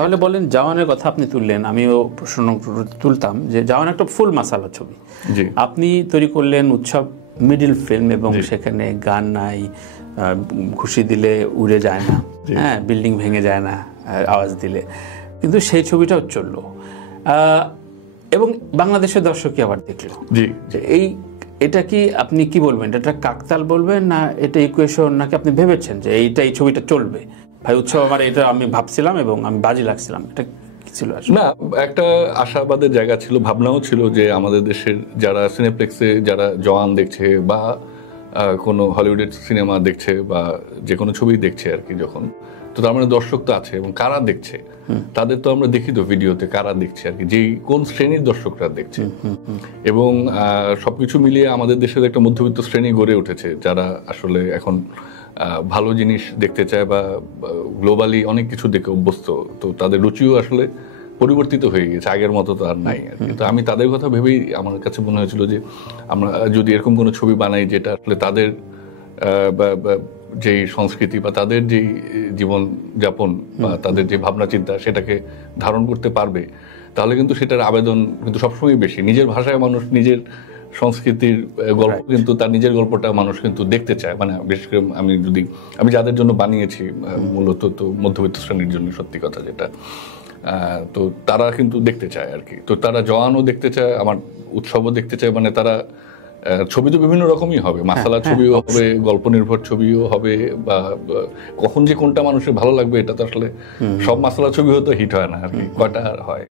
তাহলে বলেন, জওয়ানের কথা আপনি তুললেন, আমিও প্রশ্ন তুলতাম যে জওয়ান একটা ফুল মাসালা ছবি, আপনি তৈরি করলেন উৎসব মিডল ফিল্ম, এবং সেখানে গান নাই, ঘুষি দিলে উড়ে যায় না, হ্যাঁ, বিল্ডিং ভেঙে যায় না আওয়াজ দিলে, কিন্তু সেই ছবিটাও চললো এবং বাংলাদেশের দর্শকই আবার দেখলো। এটা কি আপনি কি বলবেন, এটা কাকতাল বলবেন না এটা ইকুয়েশন, নাকি আপনি ভেবেছেন যে এই ছবিটা চলবে? ভাই উৎসব আমার এটা আমি ভাবছিলাম এবং আমি বাজি লাগছিলাম, এটা কি ছিল? না, একটা আশাবাদের জায়গা ছিল, ভাবনাও ছিল যে আমাদের দেশের যারা সিনেপ্লেক্সে যারা জওয়ান দেখছে বা কোনো হলিউডের সিনেমা দেখছে বা যে কোনো ছবি দেখছে আর কি, যখন তো তার মানে দর্শক তো আছে, এবং কারা দেখছে তাদের তো আমরা দেখি তো ভিডিওতে কারা দেখছে আর কি, যেই কোন শ্রেণীর দর্শকরা দেখছে। এবং সবকিছু মিলিয়ে আমাদের দেশের একটা মধ্যবিত্ত শ্রেণী গড়ে উঠেছে, যারা আসলে এখন ভালো জিনিস দেখতে চায় বা গ্লোবালি অনেক কিছু দেখে অভ্যস্ত, তো তাদের রুচিও আসলে পরিবর্তিত হয়ে গেছে, আগের মতো তো আর নাই আর কি। তো আমি তাদের কথা ভেবেই আমার কাছে মনে হয়েছিল যে আমরা যদি এরকম কোনো ছবি বানাই যেটা আসলে তাদের যেই সংস্কৃতি বা তাদের যেই জীবন যাপন বা তাদের যে ভাবনা চিন্তা সেটাকে ধারণ করতে পারবে, তাহলে কিন্তু সেটার আবেদন কিন্তু সবসময় বেশি। নিজের ভাষায় মানুষ নিজের সংস্কৃতির গল্প, কিন্তু তার নিজের গল্পটা মানুষ কিন্তু দেখতে চায়। মানে বিশেষ করে আমি যাদের জন্য বানিয়েছি মূলত তো মধ্যবিত্ত শ্রেণীর জন্য, সত্যি কথা যেটা, তো তারা কিন্তু দেখতে চায় আর কি। তো তারা জওয়ানও দেখতে চায়, আমার উৎসবও দেখতে চায়। মানে তারা ছবি তো বিভিন্ন রকমই হবে, মাসালা ছবিও হবে, গল্প নির্ভর ছবিও হবে, বা কখন যে কোনটা মানুষের ভালো লাগবে এটা তো আসলে সব মাসালা ছবিও তো হিট হয় না আর কি, কয়টা হয়।